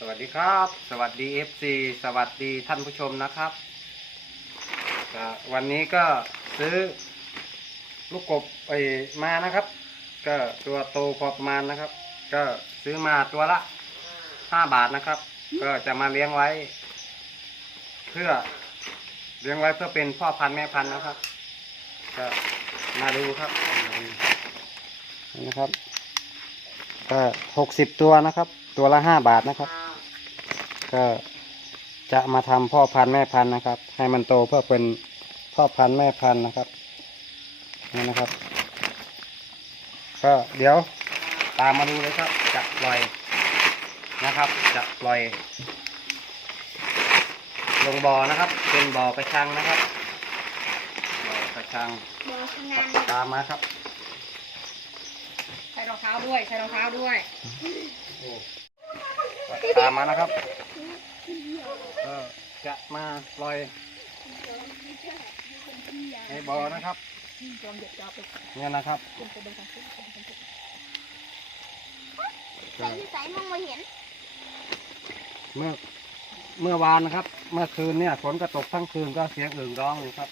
สวัสดีครับ สวัสดีเอฟซีสวัสดีท่านผู้ชมนะครับก็วันนี้ก็ซื้อลูกกบไปมานะครับ ก็ตัวโตพอประมาณนะครับ ก็ซื้อมาตัวละห้าบาทนะครับ ก็จะมาเลี้ยงไว้ เพื่อเลี้ยงไว้เพื่อเป็นพ่อพันธุ์แม่พันธุ์นะครับ ก็มาดูครับนะครับ ก็หกสิบตัวนะครับ ตัวละห้าบาทนะครับ ก็จะมาทำพ่อพันธุ์แม่พันธุ์นะครับ ให้มันโตเพื่อเป็นพ่อพันธุ์แม่พันธุ์นะครับนี่นะครับ ก็เดี๋ยวตามมาดูเลยครับจะปล่อยนะครับจะปล่อย ลงบ่อนะครับ เป็นบ่อกระชังนะครับบ่อกระชังบอชครันะบตามมาครับ ใส่รองเท้าด้วย ใส่รองเท้าด้วย ตามมานะครับก็จะมาปล่อยในบ่อนะครับจอมเด็กจะเอาไปเนี่ยนะครับขึ้นไปบนทางขึ้นไปบนทางขึ้นใส่ที่ใส่มองไม่เห็น เมื่อเมื่อวานนะครับ เมื่อคืนเนี่ยฝนก็ตกทั้งคืนก็เสียงอื่นร้องอยู่ครับ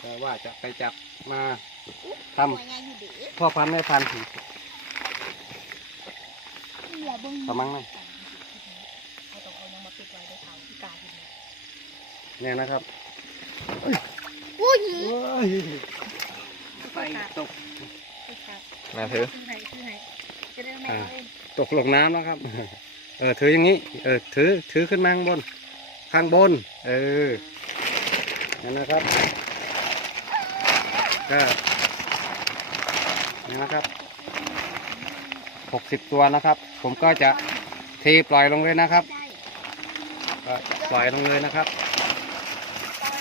แต่ว่าจะไปจับมาทหัวใหญ่อยู่ดีำพ่อพันธุ์แม่พันธุ์อย่าบึ้งประมังนั่นเเนี่ยนะครับอุ้ยไฟตกครับมาถือขึ้นไหนขึ้นไหนจะได้แม่เอาเองตกลงน้ำแล้วครับ เออถืออย่างนี้ เออถือถือขึ้นมาข้างบน ข้างบน เออนั่นนะครับก็นี่นะครับหกสิบตัวนะครับ ผมก็จะเทปล่อยลงเลยนะครับได้ก็ปล่อยลงเลยนะครับ ปล่อย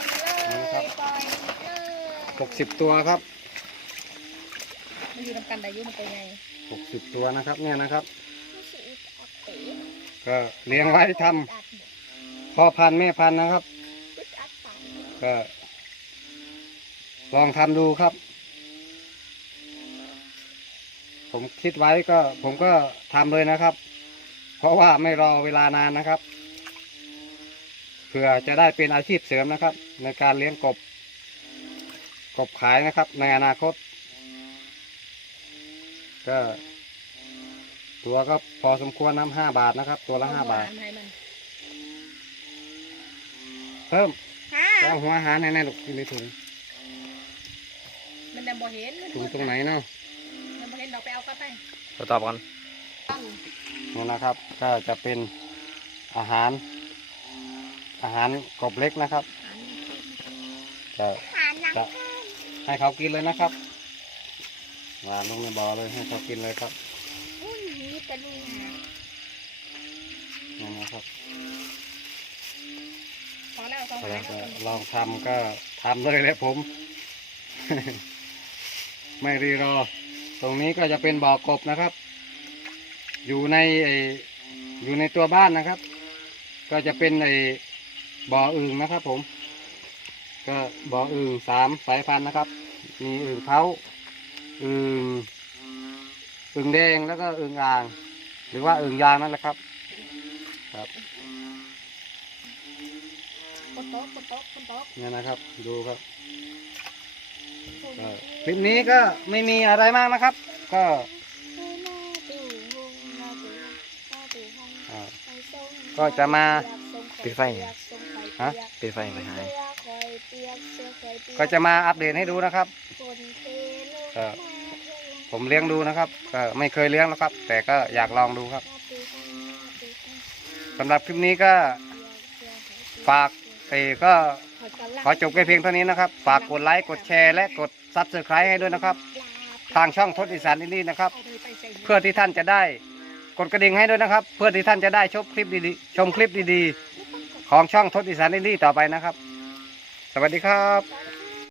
เลย ครับ ปล่อยเลย หกสิบตัวครับมันอยู่ทำกันได้อยุ่มันตัวใหญ่หกสิบตัวนะครับเนี่ยนะครับรู้สึกอึดอัดตีก็เลี้ยงไว้ทำอัดหมดพ่อพันธุ์แม่พันธุ์นะครับอึดอัดปากก็ลองทำดูครับ ผมคิดไว้ก็ผมก็ทำเลยนะครับ เพราะว่าไม่รอเวลานานนะครับ เพื่อจะได้เป็นอาชีพเสริมนะครับ ในการเลี้ยงกบ กบขายนะครับ ในอนาคต ก็ ตัวก็พอสมควรน้ำห้าบาทนะครับ ตัวละห้าบาทเอหัวให้มันเพิ่มฮ่าเอาหัวอาหารให้ในลูกอยู่ในถุงมันยังบ่เห็นมันถุงตรงไหนเนาะมันบ่เห็นเราไปเอาก็ไปเราตอบก่อนตั้งนี่นะครับ ก็จะเป็นอาหาร อาหารกบเล็กนะครับ จะ หานังจะ ให้เขากินเลยนะครับวางลงในบ่อเลยให้เขากินเลยครับอุ้ยนี่กระดูกหานี่นะครับพอแล้วสองก็ลองทำก็ทำเลยแหละผม ไม่รีรอ ตรงนี้ก็จะเป็นบ่อกบนะครับ อยู่ในอยู่ในตัวบ้านนะครับ ก็จะเป็นไอ้บ่ออึ่งนะครับผม ก็บ่ออึ่งสามสายพันธุ์นะครับ มีอึ่งเท้าอึ่งอึ่งแดงแล้วก็อึ่งอ่าง หรือว่าอึ่งยางนั่นแหละครับ ครับบนต๊ะบนต๊ะบนต๊ะเนี่ยนะครับ ดูครับก็คลิปนี้ก็ไม่มีอะไรมากนะครับ ก็อ่าก็จะมาปิดไฟฮะปิดไฟไปหาย ก็จะมาอัปเดตให้ดูนะครับ ก็ผมเลี้ยงดูนะครับก็ไม่เคยเลี้ยงนะครับ แต่ก็อยากลองดูครับสำหรับคลิปนี้ก็ฝากเออก็ขอจบแค่เพียงเท่านี้นะครับ ฝากกดไลค์กดแชร์และกดซับสไครต์ให้ด้วยนะครับ ทางช่องทศอีสานอินดี้นะครับเอาเลยไปใส่เพื่อที่ท่านจะได้กดกระดิ่งให้ด้วยนะครับ เพื่อที่ท่านจะได้ชมคลิปดีๆชมคลิปดีๆ ของช่องทศอีสานอินดี้ต่อไปนะครับ สวัสดีครับ Thank